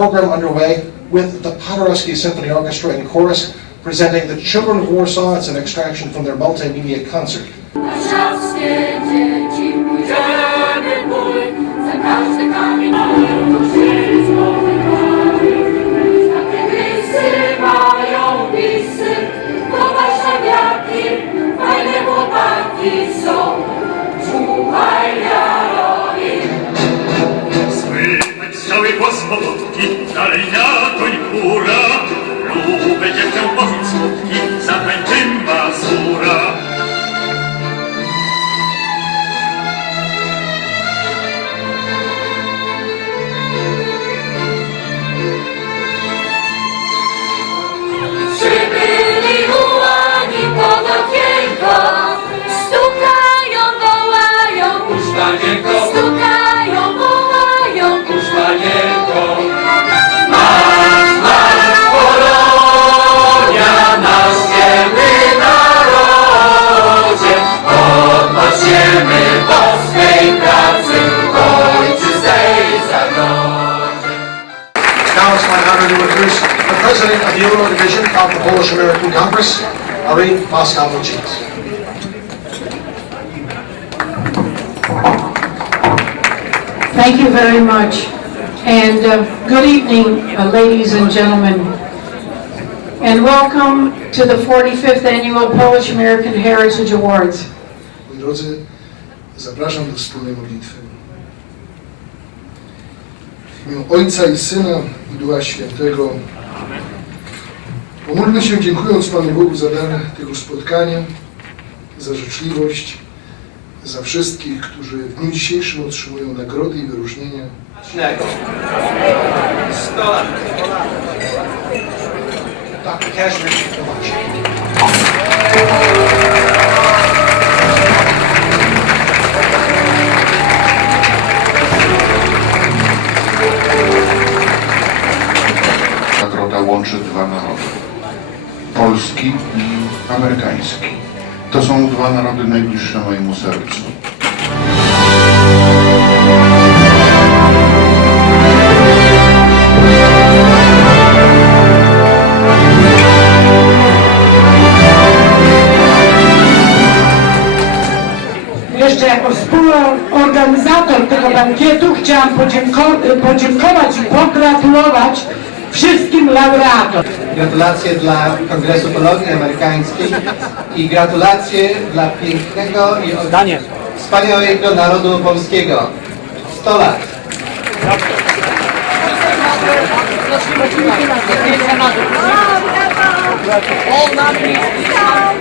program underway with the Paderewski Symphony Orchestra and Chorus presenting The Children of Warsaw. It's an extraction from their multimedia concert. Honor to introduce the president of the Euro Division of the Polish American Congress, Irene Moskowicz. Thank you very much. And uh, good evening, uh, ladies and gentlemen. And welcome to the 45th Annual Polish American Heritage Awards. Moi drodzy, zapraszam do wspólnej modlitwy. W Ojca i Syna i Ducha Świętego. Pomódlmy się, dziękując Panu Bogu za dar tego spotkania, za życzliwość, za wszystkich, którzy w dniu dzisiejszym otrzymują nagrody i wyróżnienia. Sto lat. Dr. Kazimierz Nagroda łączy dwa narody. Polski i amerykański. To są dwa narody najbliższe mojemu sercu. Jeszcze jako współorganizator tego bankietu chciałam podzięko- podziękować i pogratulować wszystkim laureatom. Gratulacje dla Kongresu Polonii Amerykańskiej i gratulacje dla pięknego i wspaniałego narodu polskiego. 100 lat. O, to